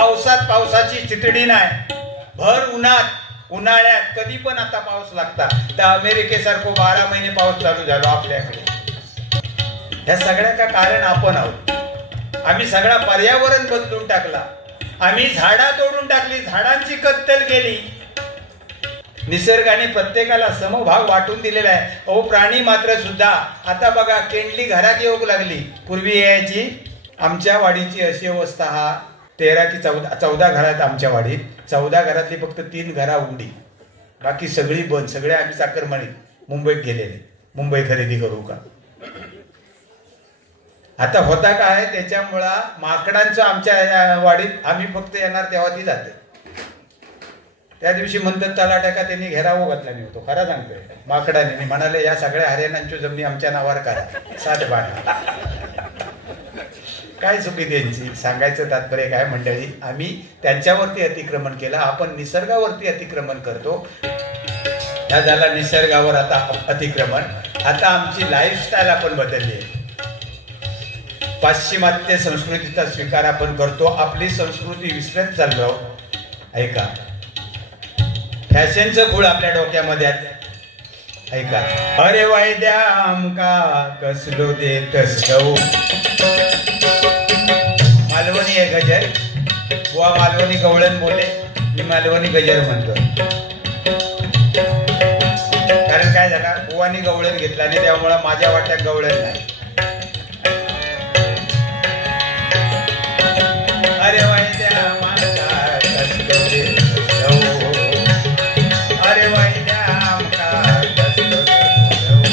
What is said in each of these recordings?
पावसात पावसाची चितडी नाही, भर उन्हात उन्हाळ्यात कधी पण आता पाऊस लागता. तर अमेरिकेसारखं 12 महिने पाऊस चालू झालो आपल्याकडे. ह्या सगळ्या का कारण आपण आहोत. आम्ही सगळा पर्यावरण बदलून टाकला, आम्ही झाडा तोडून टाकली, झाडांची कत्तल केली. निसर्गाने प्रत्येकाला समभाग वाटून दिलेला आहे. अहो प्राणी मात्र सुद्धा आता बघा केंडली घरात येऊ लागली. पूर्वी यायची आमच्या वाडीची अशी अवस्था. हा 13 की 14 घरात आमच्या वाडीत. 14 घरातली फक्त 3 घरा उघडी, बाकी सगळी बंद. सगळे आम्ही चाकरमानीत मुंबईत गेलेले, मुंबई खरेदी करू का. आता होता काय त्याच्यामुळं माकडांचं आमच्या वाडीत आम्ही फक्त येणार तेव्हा ती जाते. त्या दिवशी म्हणतात तलाट्याका त्यांनी घेराव घातला नाही होतो. खरा सांगतोय माकडाने म्हणाले या सगळ्या हरियाणांची जमिनी आमच्या नावावर करा, 7 बाणा. काय चुकी त्यांची. सांगायचं तात्पर्य काय मंडळी, आम्ही त्यांच्यावरती अतिक्रमण केलं, आपण निसर्गावरती अतिक्रमण करतो. त्या झाला निसर्गावर आता अतिक्रमण. आता आमची लाईफस्टाईल आपण बदलली आहे. पाश्चिमात्य संस्कृतीचा स्वीकार आपण करतो, आपली संस्कृती विसरत चाललो. ऐका, फॅशनचं खूळ आपल्या डोक्यामध्ये ऐका. अरे वायद्या आमका कसलो देतस जाऊ. मालवणी आहे गजर. बुवा मालवणी गवळण बोले, मी मालवणी गजर म्हणतो. कारण काय झाला, बुवानी गवळण घेतला आणि त्यामुळे माझ्या वाट्यात गवळण नाही. अरे वायद्या आमका कसलो देतस जाऊ. अरे वायद्या आमका कसलो देतस जाऊ.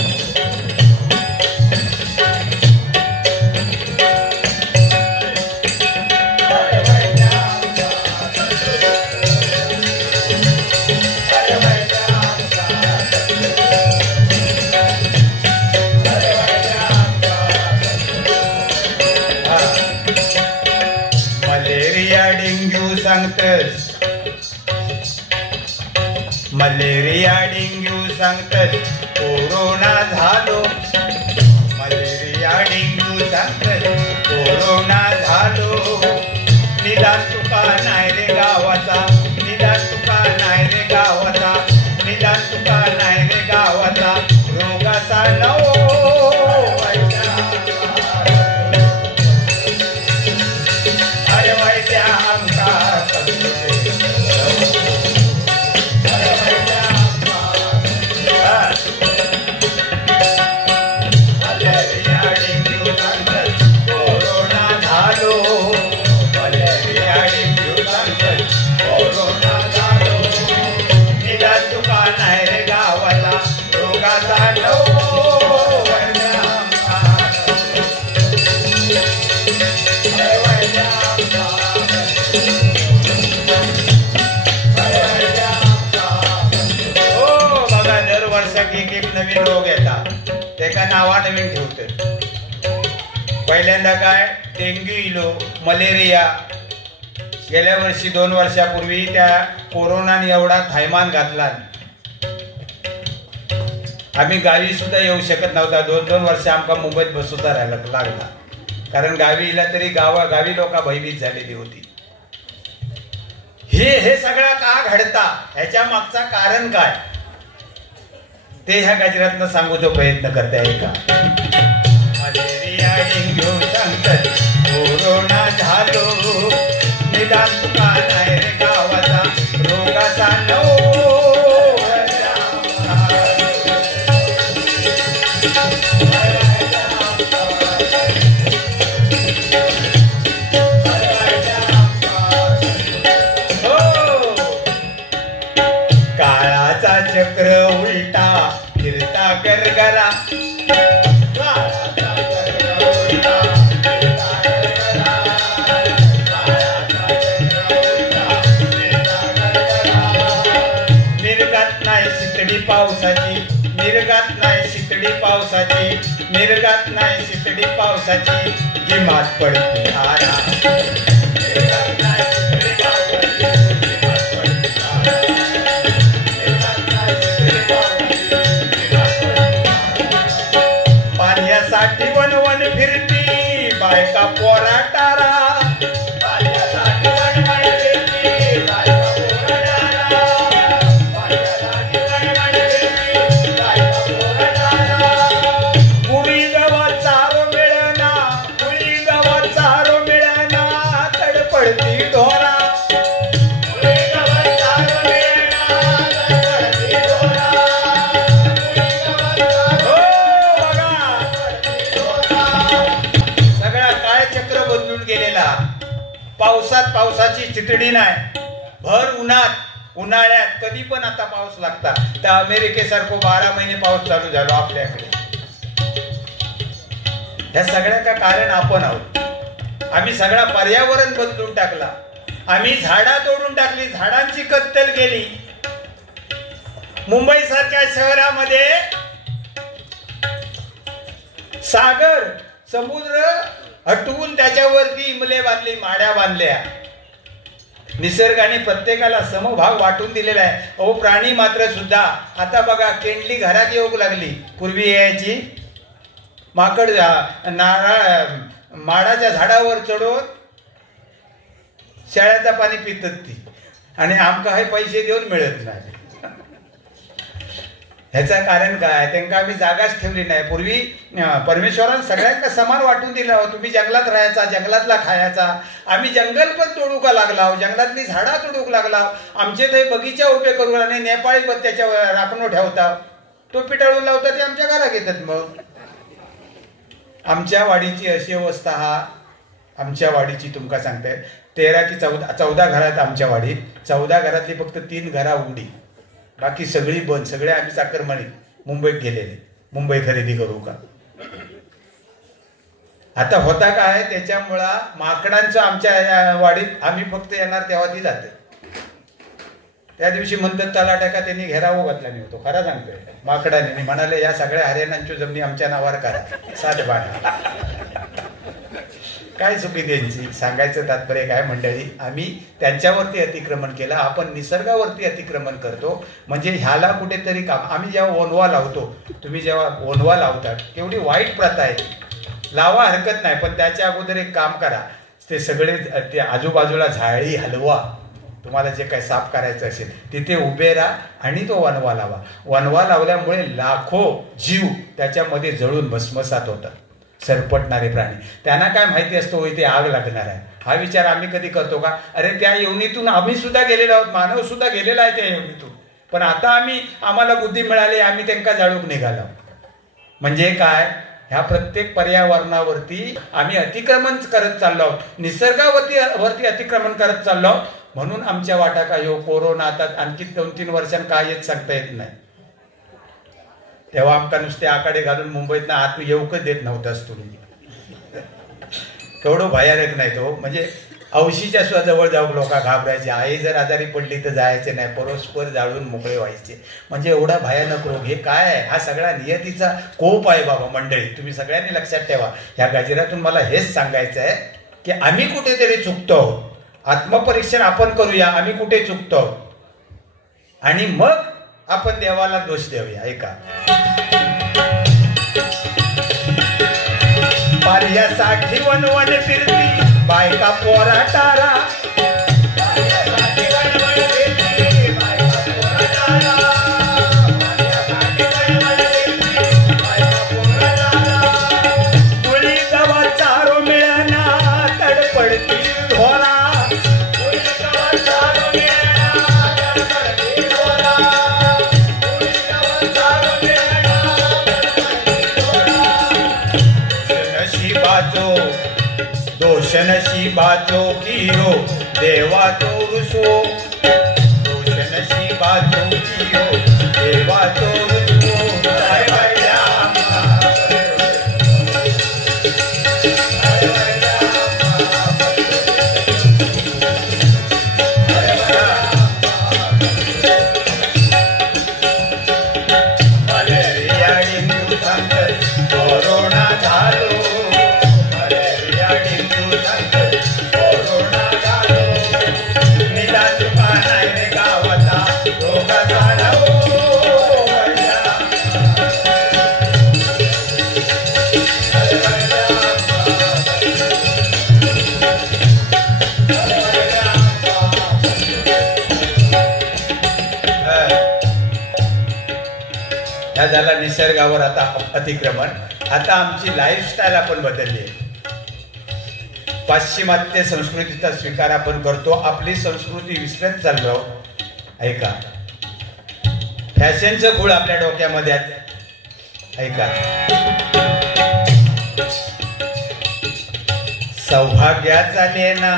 मलेरिया डेंग्यू सांगतस, कोरोना झालो. मलेरिया डेंग्यू सांगतस, कोरोना झालो. निदान तुका नाही रे गावाचा, निदान तुका नाही रे गावाचा, निदान तुका नाही रे गावाचा. रोगाचा नवो अरे वैद्या आमका नवीन रोग येतात, त्याका नावा नवीन ठेवतात. पहिल्यांदा काय डेंग्यू इलो, मलेरिया. गेल्या वर्षी 2 वर्षापूर्वी त्या कोरोनाने एवढा थैमान घातला, आम्ही गावी सुद्धा येऊ शकत नव्हता. 2-2 वर्ष आमका मुंबईत बसवता लागला. कारण गावी इला तरी गावी लोक भयभीत झालेली होती. हे सगळं का घडता, ह्याच्या मागचा कारण काय ते ह्या गजरातनं सांगूचा प्रयत्न करता येईल का. मलेरिया डेंग्यू सांगतात, कोरोना झालो. निदान तुका नाही रे गावाचा, रोगाचा नवो. काळाचा चक्र उलटा फिरता गरगरा. निर्गात नाही शितडी पावसाची, निर्गात नाही शितडी पावसाची, निर्गात नाही शितडी पावसाची. गिमात पडते हारा. पाण्यासाठी वनवन फिरती बायका पोराटारा. पाण्यासाठी वनवन पावसाची चितडी नाही, भर उन्हाळ्यात कधी पण आता पाऊस लागता. त्या अमेरिकेसारखं 12 महिने पाऊस चालू झालो आपल्याकडे. ह्या सगळ्या का कारण आपण आहोत. आम्ही सगळा पर्यावरण बदलून टाकला. आम्ही झाडा तोडून टाकली, झाडांची कत्तल केली. मुंबई सारख्या शहरामध्ये सागर समुद्र हटवून त्याच्यावरती इमले बांधली, माड्या बांधल्या. निसर्गाने प्रत्येकाला समभाग वाटून दिलेला आहे. अहो प्राणी मात्र सुद्धा आता बघा केंडली घरात येऊ लागली. पूर्वी यायची माकड नारळ माडाच्या झाडावर चढून शेळ्याचं पाणी पितात ती, आणि आमका हे पैसे देऊन मिळत नाही. ह्याचं कारण काय? त्यांना आम्ही जागाच ठेवली नाही. पूर्वी परमेश्वरानं सगळ्यांना समान वाटून दिलं. तुम्ही जंगलात राहायचा, जंगलातला खायचा. आम्ही जंगल पण तोडू का लागला, जंगलातली झाडा तोडूक लागला. आमचे ते बगीचा उभे करू आणि नेपाळी पण त्याच्यावर राखणं ठेवता, तो पिटाळून लावता, ते आमच्या घरात येतात. मग आमच्या वाडीची अशी अवस्था. आमच्या वाडीची तुमका सांगते 13 की 14 घरात आमच्या वाडीत. 14 घरातली फक्त 3 घरा उघडी, बाकी सगळी बंद. सगळे आम्ही चाकरमानी मुंबईत गेलेले, मुंबई खरेदी करू का. आता होता काय, त्याच्यामुळं माकडांचं आमच्या वाडीत आम्ही फक्त येणार तेव्हा ती जाते. त्या दिवशी म्हणतात तलाट्याका त्यांनी घेराव घातला नाही होतो. खरा सांगतोय माकडाने म्हणाले या सगळ्या हरियाणांची जमिनी आमच्या नावावर करा, 7 बाणा. काय चुकी त्यांची? सांगायचं तात्पर्य काय मंडळी, आम्ही त्यांच्यावरती अतिक्रमण केलं. आपण निसर्गावरती अतिक्रमण करतो. म्हणजे ह्याला कुठेतरी काम. आम्ही जेव्हा ओनवा लावतो, तुम्ही जेव्हा ओनवा लावता, केवढी वाईट प्रथा आहे. लावा हरकत नाही, पण त्याच्या अगोदर एक काम करा. ते सगळे ते आजूबाजूला झाडी हलवा. तुम्हाला जे काही साफ करायचं असेल तिथे उभे राहा आणि तो वनवा लावा. वनवा लावल्यामुळे लाखो जीव त्याच्यामध्ये जळून भस्मसात होतात. सरपटणारे प्राणी, त्यांना काय माहिती असतो इथे आग लागणार आहे. हा विचार आम्ही कधी करतो का? अरे त्या योनीतून आम्ही सुद्धा गेलेलो आहोत, मानव सुद्धा गेलेला आहे त्या योनीतून. पण आता आम्हाला बुद्धी मिळाली, आम्ही त्यांना जाळूक निघालो. म्हणजे काय? ह्या प्रत्येक पर्यावरणावरती आम्ही अतिक्रमण करत चाललो आहोत, निसर्गावरती अतिक्रमण करत चाललो आहोत. म्हणून आमच्या वाटा का यो कोरोना आता आणखी 2-3 वर्षांनी काय येत सांगता येत नाही. तेव्हा आमका नुसते आकडे घालून मुंबईत आत येऊकच देत नव्हताच. तुम्ही केवढं भयानक नाही तो. म्हणजे औशीच्या सुद्धा जवळ जाऊ लोका घाबरायचे. आई जर आजारी पडली तर जायचे नाही, परस्पर जाळून मोकळे व्हायचे. म्हणजे एवढा भयानक रोग. हे काय आहे? हा सगळा नियतीचा कोप आहे बाबा मंडळी. तुम्ही सगळ्यांनी लक्षात ठेवा. ह्या गजरातून मला हेच सांगायचं आहे की आम्ही कुठेतरी चुकतो आहोत. आत्मपरीक्षण आपण करूया, आम्ही कुठे चुकतो आहोत, आणि मग आपण देवाला दोष देऊया. ऐका, पार्यासाठी वनवन फिरती बायका पोरा टारा. तुळी गवा चारो मिळना तडपडती ढोरा. दोष नशिबाचो कियो देवाचो रुसो. दोष नशिबाचो कियो देवाचो रुसो. मलेरिया डेंग्यू संकट कोरोना झालो. ह्या झाला निसर्गावर आता अतिक्रमण. आता आमची लाईफस्टाईल आपण बदलली आहे. पाश्चिमात्य संस्कृतीचा स्वीकार आपण करतो, आपली संस्कृती विसरत चाललो. ऐका, फॅशनचं खूळ आपल्या डोक्यामध्ये आहे. ऐका, सौभाग्याचा लेना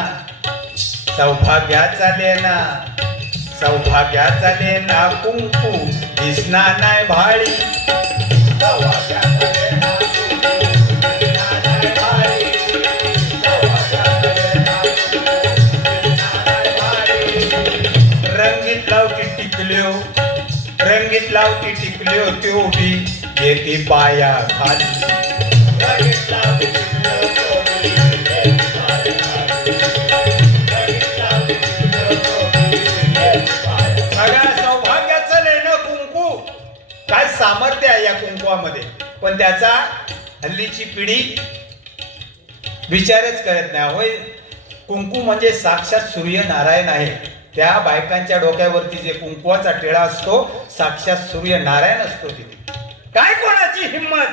सौभाग्याचा लेना, सौभाग्याचा लेना कुंकू दिसना नाही भाळी, रंगीत लावती टिकल्यो, रंगीत लावती टिकल्यो त्यो बी येते पाया खाली, सौभाग्याचं लेणं कुंकू, काय सामर्थ्य आहे या कुंकवामध्ये. पण त्याचा हल्लीची पिढी विचारच करत नाही. होय, कुंकू म्हणजे साक्षात सूर्यनारायण आहे. त्या बायकांच्या डोक्यावरती जे कुंकवाचा टिळा असतो साक्षात सूर्यनारायण असतो. तिथे काय कोणाची हिंमत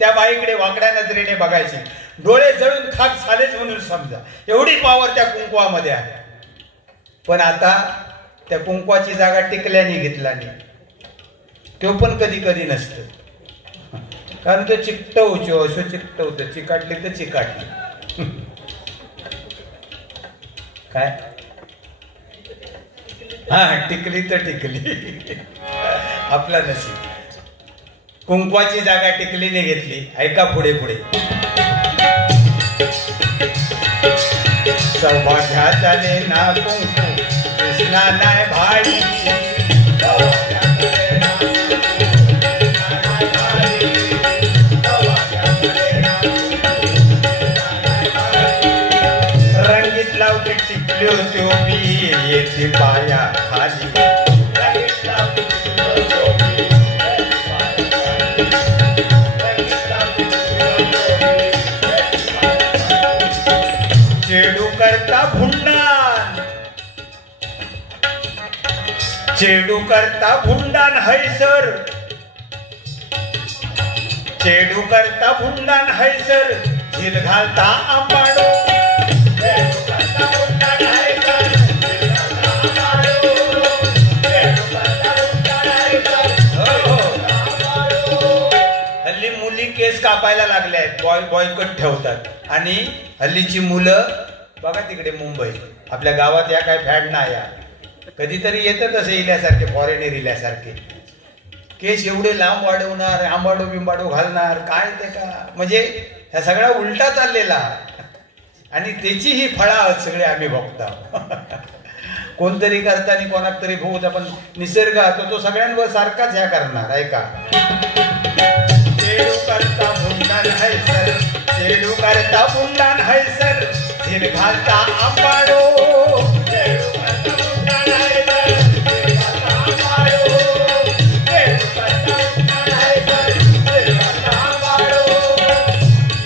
त्या बाईकडे वाकड्या नजरेने बघायची, डोळे जळून खाक झालेच म्हणून समजा, एवढी पावर त्या कुंकवामध्ये आहे. पण आता त्या कुंकवाची जागा टिकल्याने घेतला नाही, तो पण कधी कधी नसतं. कारण तो चिकटवचो, असं चिकटवतं, चिकाटली तर चिकाटली. काय हा, टिकली तर टिकली, आपला नसीब. कुंकवाची जागा टिकलीने घेतली. ऐका पुढे पुढे. सौभाग्याचा लेना कुंकू दिसना नाही भाळी, रंगीत लावती टिकल्यो त्यो बी येते पाया खाली, चेडू करता भुंडान, चेडू करता भुंडान हैसर, चेडू करता भुंडान हैसर, झिल घालता आंबाडो, हल्ली मुली केस कापायला लागल्या आहेत, बॉयकट ठेवतात. आणि हल्लीची मुलं बघा तिकडे मुंबई, आपल्या गावात या काय फॅड नाही, या कधीतरी येतात असे इल्यासारखे, फॉरेनर इल्यासारखे, केस एवढे लांब वाढवणार, आंबाडो बिंबाडो घालणार, काय ते का, म्हणजे ह्या सगळा उलटा चाललेला. आणि त्याची ही फळा सगळे आम्ही बघतो. कोणतरी करताना कोणाक तरी भोवत, आपण निसर्ग तो सगळ्यांवर सारखाच ह्या करणार. ऐका. चेडू करता भुंडान हैसर, चेडू करता भुंडान हैसर, झिल घालता आंबाडो,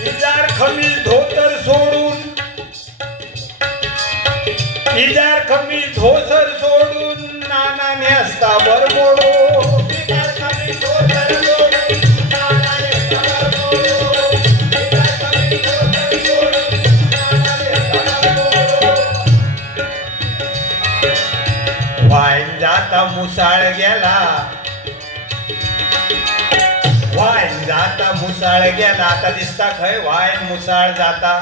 इजार खमीज धोतर सोडून, इजार खमीज धोतर सोडून नानाने असता बरमोडो, वाईन जाता मुसाळ गेला, वाईन जाता मुसाळ गेला. आता दिसता खय वाईन मुसाळ जाता,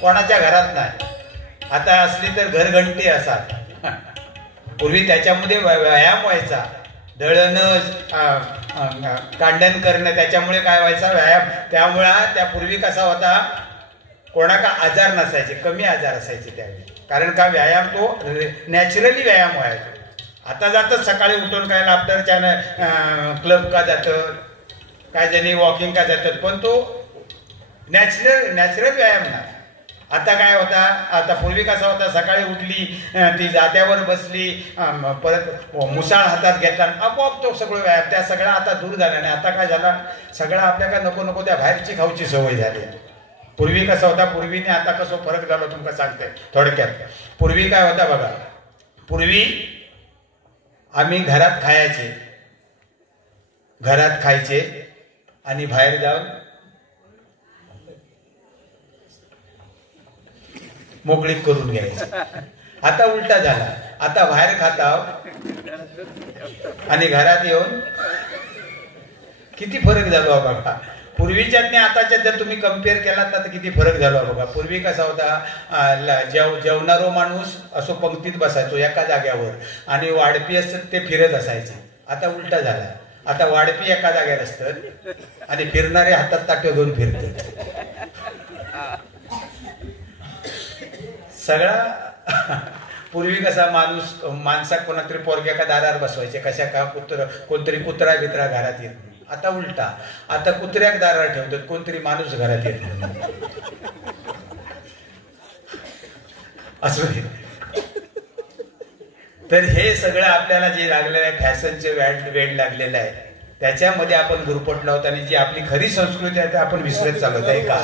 कोणाच्या घरात नाही. आता असली तर घरघंटी असतात. पूर्वी त्याच्यामध्ये व्यायाम व्हायचा, दळण कांडण करणं, त्याच्यामुळे काय व्हायचा व्यायाम. त्यामुळे त्या पूर्वी कसा होता, कोणाका आजार नसायचे, कमी आजार असायचे त्यावेळी. कारण का व्यायाम तो नॅचरली व्यायाम व्हायचा. आता जातात सकाळी उठून काय लाफ्टरच्या क्लब का जातं, काय जणी वॉकिंग का जातात, पण तो नॅचरल व्यायाम नाही. आता काय होता, आता पूर्वी कसा होता, सकाळी उठली, ती जात्यावर बसली, परत मुसाळ हातात घेतला, आपोआप तो सगळं व्यायाम, त्या सगळा आता दूर झाला नाही. आता काय झाला, सगळं आपल्याला नको नको त्या बाहेरची खाऊची सवय झाली. पूर्वी कसा होता, पूर्वीने आता कसं फरक झाला तुमका सांगते थोडक्यात. पूर्वी काय होता बघा, पूर्वी आम्ही घरात खायचे, घरात खायचे आणि बाहेर जाऊन मोकळीक करून घ्यायची. आता उलटा झाला, आता बाहेर खाताव आणि घरात येऊन किती फरक झालो बघा. पूर्वीच्यात आणि आताच्यात जर तुम्ही कम्पेअर केलात ना तर किती फरक झाला बघा. पूर्वी कसा होता, जेवणारो माणूस असो पंक्तीत बसायचो एका जाग्यावर आणि वाढपी असतात ते फिरत असायचे. आता उलटा झाला. आता वाढपी एका जाग्यावर असतात आणि फिरणारे हातात ताटे घेऊन फिरतात. सगळा पूर्वी कसा माणसाक कोणातरी पोरग्या का दारावर बसवायचे, कशा का कोणतरी कुत्रा बित्रा घरात येत नाही. आता उलटा, आता कुत्र्याक दारावर ठेवतात, कोणतरी माणूस घरात येत नाही. असं तर हे सगळं आपल्याला जे लागलेलं आहे, फॅशनचे वेड लागलेलं आहे, त्याच्यामध्ये आपण गुरफटलो आहोत आणि जी आपली खरी संस्कृती आहे ते आपण विसरत चालवत आहे का.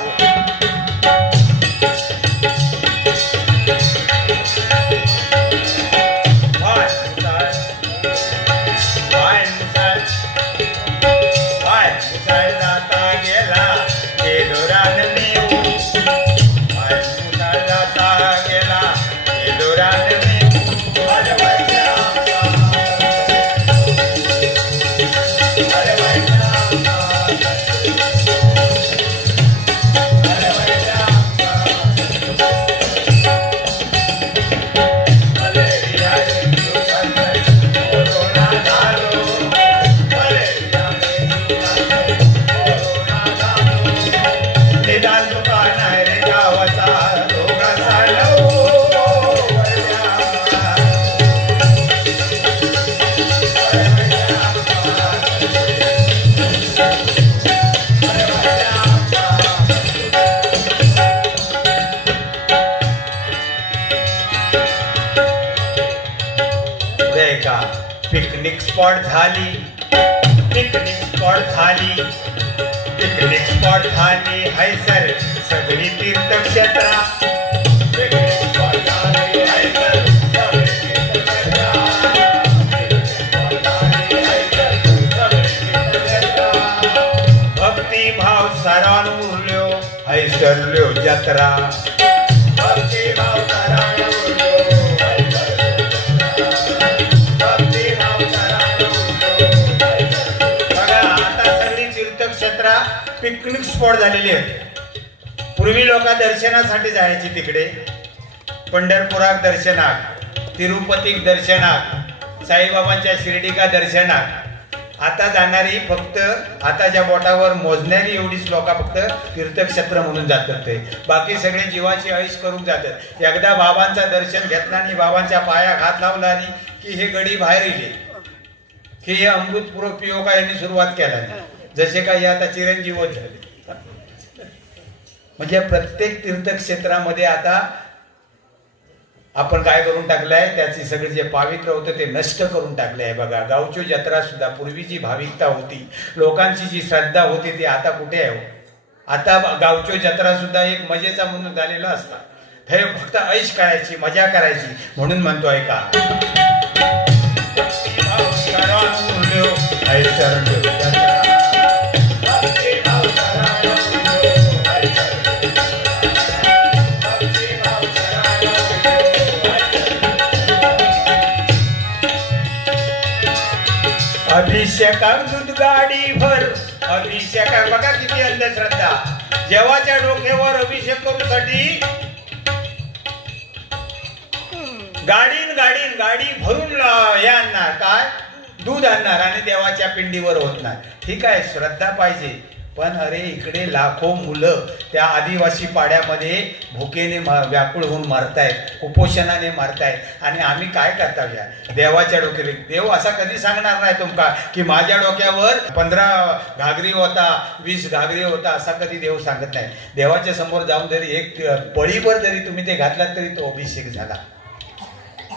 पिकनिक स्पॉट झाली, पिकनिक स्पॉट झाली, पिकनिक स्पॉट झाली हैसर सगळी तीर्थक्षेत्रा. पिकनिक स्पॉट झाली हैसर सगळी तीर्थक्षेत्रा. भक्ती भाव सरान उरल्यो हैसरल्यो जत्रा. भक्ती भाव सरान उरल्यो पिकनिक स्पॉट झालेली आहेत. पूर्वी लोक दर्शनासाठी जायची तिकडे, पंढरपुरात दर्शनाक, तिरुपतीक दर्शनाक, साईबाबांच्या शिर्डीका दर्शनाक. आता जाणारी फक्त आताच्या बोटावर मोजणारी एवढीच लोक फक्त तीर्थक्षेत्र म्हणून जातात. ते बाकी सगळे जीवाची ऐश करून जातात. एकदा बाबांचं दर्शन घेतलं आणि बाबांच्या पायात हात लावला आणि की हे गडी बाहेर येईल की हे अमृत पिओ का यांनी सुरुवात केला, जसे काही आता चिरंजीवच झाले. म्हणजे प्रत्येक तीर्थक्षेत्रामध्ये आता आपण काय करून टाकलंय, त्याची सगळे जे पावित्र्य होतं ते नष्ट करून टाकले आहे. बघा, गावची जत्रा सुद्धा पूर्वी जी भाविकता होती, लोकांची जी श्रद्धा होती ती आता कुठे आहे. आता गावची जत्रा सुद्धा एक मजेचा म्हणून झालेला असता. हे फक्त ऐश करायची, मजा करायची म्हणून म्हणतोय का. अभिषेकाक दूध गाडी भर, अभिषेकाक बघा किती अंधश्रद्धा. देवाच्या डोक्यावर अभिषेक करूसाठी गाडी भरून हे आणणार, काय दूध आणणार आणि देवाच्या पिंडीवर होणार. ठीक आहे, श्रद्धा पाहिजे, पण अरे इकडे लाखो मुलं त्या आदिवासी पाड्यामध्ये भुकेने व्याकुळ होऊन मारतायत, कुपोषणाने मारतायत आणि आम्ही काय करताव्या देवाच्या डोक्यावर. देव असा कधी सांगणार नाही तुमका की माझ्या डोक्यावर 15 घागरी होता, 20 घागरी होता, असा कधी देव सांगत नाही. देवाच्या समोर जाऊन जरी एक पळीभर जरी तुम्ही ते घातलात तरी तो अभिषेक झाला.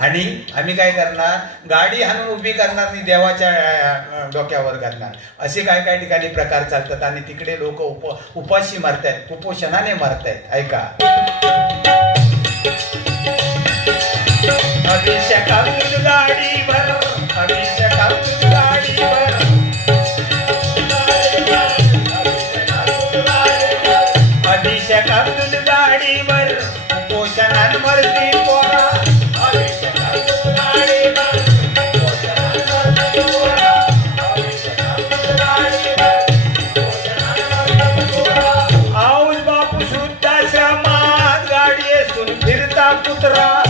आणि आम्ही काय करणार, गाडी हाणून उभी करणार आणि देवाच्या डोक्यावर घालणार. असे काय काय ठिकाणी प्रकार चालतात आणि तिकडे लोक उपाशी मारतायत, कुपोषणाने मारतायत. ऐका, अभिषेकात गाडीवर, अभिषेकात गाडीवर, अभिषेकात गाडीवर, कुपोषणात मरती पोरा. कुत्रा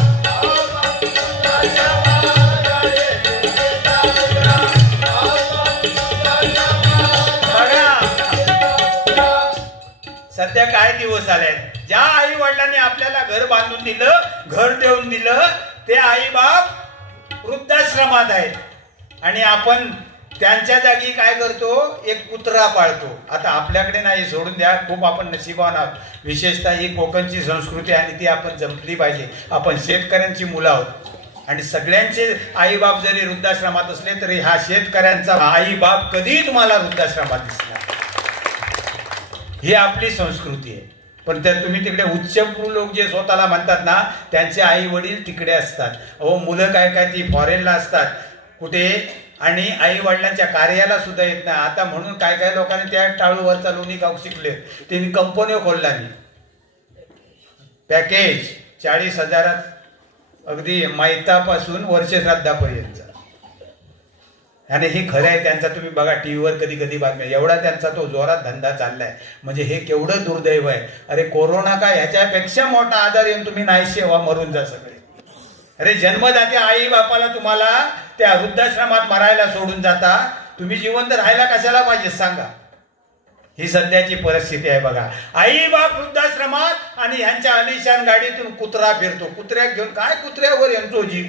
सध्या काय दिवस आले, ज्या आई वडिलांनी आपल्याला घर बांधून दिलं, घर देऊन दिलं, ते आई बाप वृद्धाश्रमात आहेत आणि आपण त्यांच्या जागी काय करतो, एक कुत्रा पाळतो. आता आपल्याकडे नाही, सोडून द्या, खूप आपण नशिबान आहोत. विशेषतः ही कोकणची संस्कृती आणि ती आपण जपली पाहिजे. आपण शेतकऱ्यांची मुलं आहोत आणि सगळ्यांचे आई बाप जरी वृद्धाश्रमात असले तरी हा शेतकऱ्यांचा आई बाप कधी तुम्हाला वृद्धाश्रमात दिसणार. ही आपली संस्कृती आहे. पण त्या तुम्ही तिकडे उच्चभ्रू लोक जे स्वतःला म्हणतात ना, त्यांचे आई वडील तिकडे असतात. अहो मुलं काय काय ती फॉरेनला असतात कुठे, आणि आई वडिलांच्या कार्याला सुद्धा येत नाही. आता म्हणून काय काय लोकांनी त्या टाळूवरचा लोणी गाव शिकले, त्यांनी कंपनी खोलला. पॅकेज 40,000 अगदी मैतापासून वर्षश्राद्धापर्यंत. आणि हे खरं आहे त्यांचा. तुम्ही बघा टीव्हीवर कधी कधी बातम्या, एवढा त्यांचा तो जोरात धंदा चाललाय. म्हणजे हे केवढं दुर्दैव आहे. अरे कोरोना काय, ह्याच्यापेक्षा मोठा आजार येऊन तुम्ही नाही सेवा मरून जा सगळे. अरे जन्मदात्या आई बापाला तुम्हाला त्या वृद्धाश्रमात मरायला सोडून जाता, तुम्ही जिवंत राहायला कशाला पाहिजे सांगा. ही सध्याची परिस्थिती आहे बघा. आई बाप वृद्धाश्रमात आणि ह्यांच्या आलिशान गाडीतून कुत्रा फिरतो. कुत्र्या घेऊन काय, कुत्र्यावर यांचो जीव.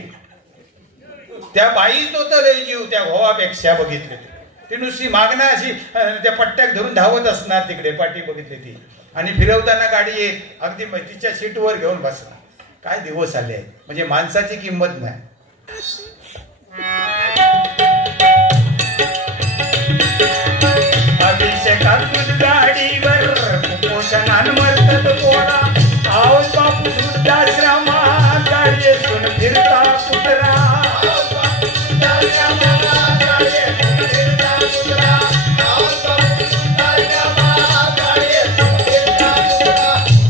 त्या बाईच होतं लय जीव त्या भावापेक्षा. बघितले ती नुसती मागणं अशी त्या पट्ट्यात धरून धावत असणार तिकडे पाठी बघितली ती, आणि फिरवताना गाडी येत अगदी तिच्या सीटवर घेऊन बसणार. काय दिवस आले आहेत. म्हणजे माणसाची किंमत नाही. अभिषेकातून गाडीवर कुपोषणान मरतात पोरा. आऊस बापू वृद्धाश्रमात गाडीतून फिरता कुत्रा.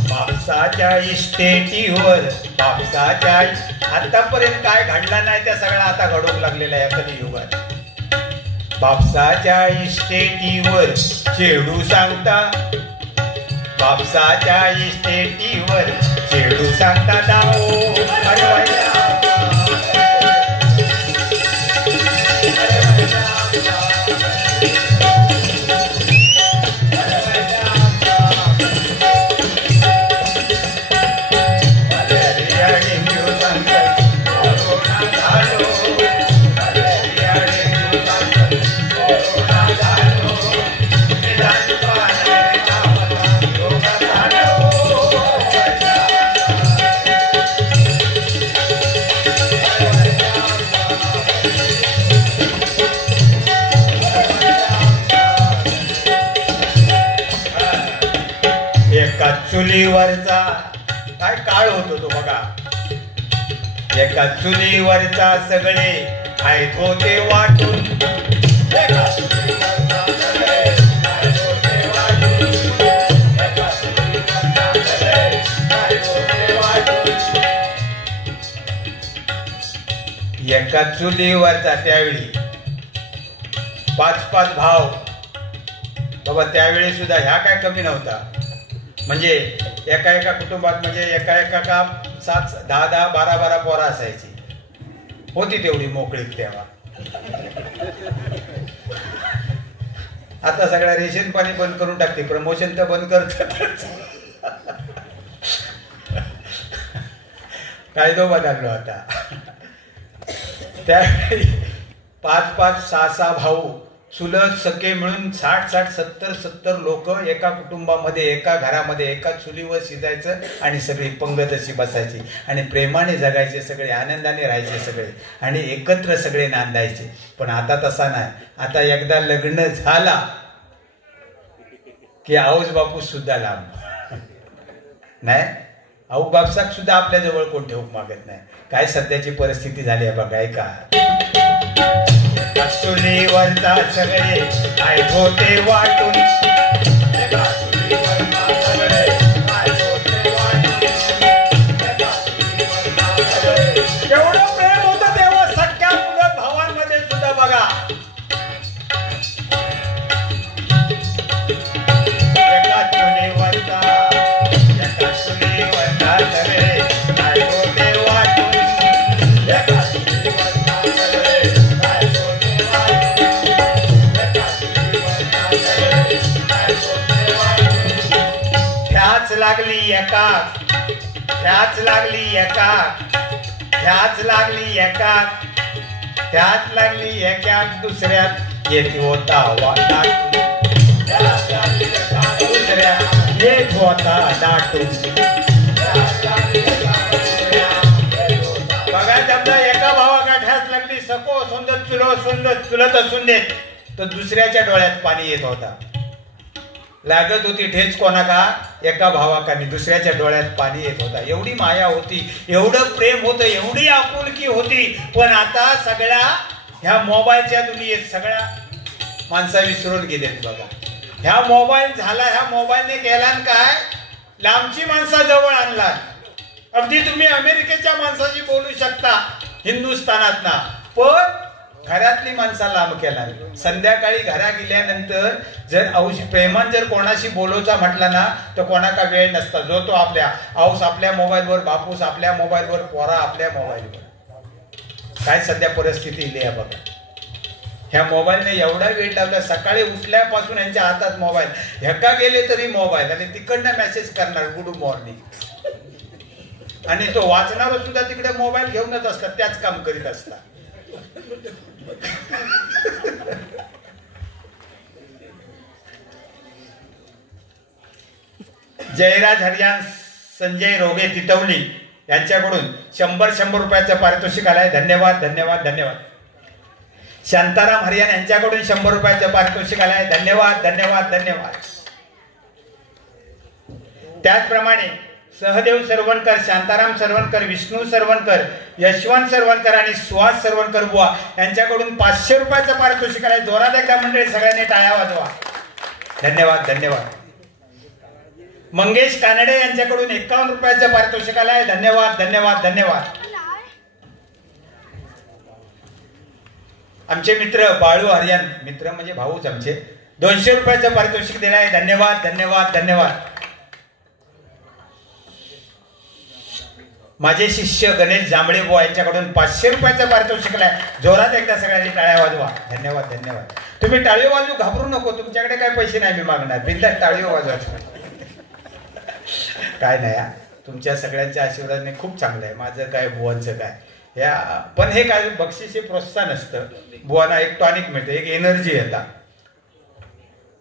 बापसाच्या इस्टेटीवर बापसाच्या आतापर्यंत काय घडला नाही त्या सगळ्या आता घडवू लागलेला आहे कलियुगात. बापसाच्या इस्टेटीवर चेडू सांगता, बापसाच्या इस्टेटीवर चेडू सांगता दाओ. अरे चुलीवरचा काय काळ होतो तो बघा. एका चुलीवरचा सगळे खायत होते वाटून. एका चुलीवरचा त्यावेळी 5-5 भाव बाबा. त्यावेळी सुद्धा ह्या काय कमी नव्हता. म्हणजे एका कुटुंबात म्हणजे एका का 7-10 12 पोरं असायची. होती तेवढी मोकळीक तेव्हा. आता सगळ्या रेशन पाणी बंद करून टाकते, प्रमोशन तर बंद करतात. कायदो बदललो आता. त्यावेळी 5-5 6-6 भाऊ चुलत सखे मिळून 60-70 लोक एका कुटुंबामध्ये, एका घरामध्ये, एका चुलीवर शिजायचं आणि सगळी पंगत अशी बसायची आणि प्रेमाने जगायचे, सगळे आनंदाने राहायचे सगळे आणि एकत्र सगळे नांदायचे. पण आता तसा नाही. आता एकदा लग्न झाला की आऊस बापू सुद्धा लांब नाही. आऊ बापसाक सुद्धा आपल्या जवळ कोण ठेवू मागत नाही. काय सध्याची परिस्थिती झाली आहे बघा. ऐका. चुलीवरचा सगळे काय होते वाटून. केवढं प्रेम होतं तेव्हा सख्या मुलं भावांमध्ये सुद्धा बघा. एका चुलीवरचा सगळे काय एकाक, ह्याच लागली एकाक, ह्याच लागली एकाक, ह्याच लागली एकाक, दुसऱ्यात येत होता दाटून, दुसऱ्यात येत होता दाटून. बघा समजा एका भावाला ढ्यास लागली सको सुंदर चुलो सुंदर चुलत असून देत तर दुसऱ्याच्या डोळ्यात पाणी येत होता. लागत होती ठेच कोणाका, एका भावाकानी दुसऱ्याच्या डोळ्यात पाणी येत होता. एवढी माया होती, एवढं प्रेम होतं, एवढी आपुलकी होती. पण आता सगळ्या ह्या मोबाईलच्या दुनियेत सगळ्या माणसा विसरून गेलेत. बघा ह्या मोबाईल झाला, ह्या मोबाईलने केला काय, लांबची माणसा जवळ आणला. अगदी तुम्ही अमेरिकेच्या माणसाशी बोलू शकता हिंदुस्थानात ना, पण घरातली माणसा लांब केला. संध्याकाळी घरा गेल्यानंतर जर प्रेमान जर कोणाशी बोलायचा म्हटला ना तर कोणाका वेळ नसता. जो तो आपल्या औस आपल्या मोबाईलवर, बापूस आपल्या मोबाईलवर, पोरा आपल्या मोबाईलवर. काय सध्या परिस्थिती इली आहे बघा. ह्या मोबाईलने एवढा वेळ लावला, सकाळी उठल्यापासून यांच्या हातात मोबाईल, ह्याका गेले तरी मोबाईल, आणि तिकडनं मेसेज करणार गुड मॉर्निंग. आणि तो वाचणार सुद्धा तिकडे मोबाईल घेऊनच असतात, त्याच काम करीत असतात. जयराज हरियान संजय रोगे तिटवली यांच्याकडून 100 रुपयाचं पारितोषिक आलंय. धन्यवाद धन्यवाद धन्यवाद. शांताराम हरियान यांच्याकडून 100 रुपयाचं पारितोषिक आलंय. धन्यवाद धन्यवाद धन्यवाद. त्याचप्रमाणे सहदेव सरवणकर, शांताराम सरवणकर, विष्णू सरवणकर, यशवंत सरवणकर आणि सुहास सरवणकर बुवा यांच्याकडून 500 रुपयाचं पारितोषिक आहे. जोरात एकदा मंडळी सगळ्यांनी टाळ्या वाजवा. धन्यवाद धन्यवाद. मंगेश कानडे यांच्याकडून 51 रुपयाचं पारितोषिक आहे. धन्यवाद धन्यवाद धन्यवाद. आमचे मित्र बाळू हरियान, मित्र म्हणजे भाऊच आमचे, 200 रुपयाचं पारितोषिक दिलं आहे. धन्यवाद धन्यवाद धन्यवाद. माझे शिष्य गणेश जांभळे बुवा यांच्याकडून 500 रुपयाचं पारितोषिक आहे. जोरात एकदा सगळ्यांनी टाळ्या वाजवा. धन्यवाद धन्यवाद. तुम्ही टाळी वाजू घाबरू नको, तुमच्याकडे काय पैसे नाही मी मागणार, बिंदास टाळी वाजवा. काय नाही, तुमच्या सगळ्यांच्या आशीर्वादाने खूप चांगलं आहे. माझं काय बुवांचं काय या, पण हे काय बक्षीस हे प्रोत्साहन असतं. बुवांना एक टॉनिक मिळतं, एक एनर्जी येतात.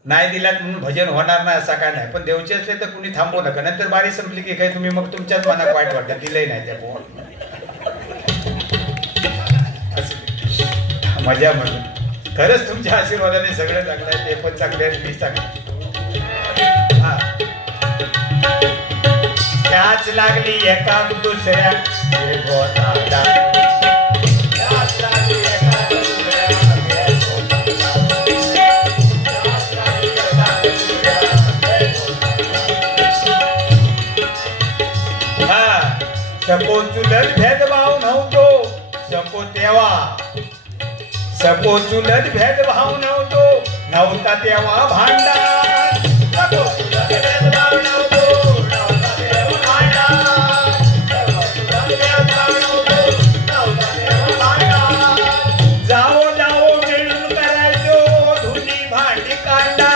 नाही दिलात म्हणून भजन होणार नाही असा काय नाही, पण देवचे असले तर कुणी थांबवू नका. नंतर बारी संपली की काय तुम्ही मग तुमच्याच मनात वाईट वाटत दिलंय नाही त्या बुवा. मजा म्हणून खरंच तुमच्या आशीर्वादाने सगळं चांगलं आहे. ते पण चांगले आहे, मी चांगले. त्याच लागली एका दुसऱ्या सको चुलत भेदभाव नव्हतो, सको तेव्हा सको चुलत भेदभाव नव्हता तेव्हा भांडा. सको चुलत भेदभाव नव्हतो, नव्हता तेव्हा भांडा. जाओ जाओ मिळून करायचो धुनी भांडी कांडा.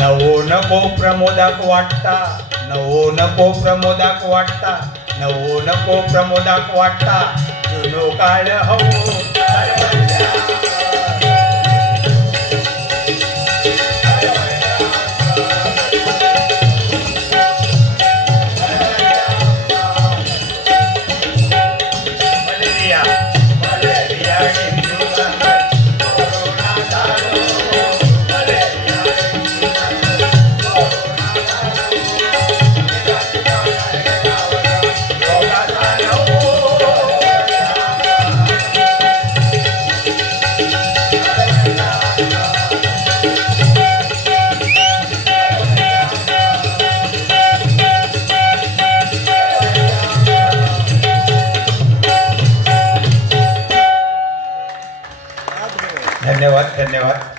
नवो नको प्रमोदाक वाटता, नवो नको प्रमोदाक वाटता, नवो नको प्रमोदाक वाटता. जुनो काळ हो धन्यवाद धन्यवाद.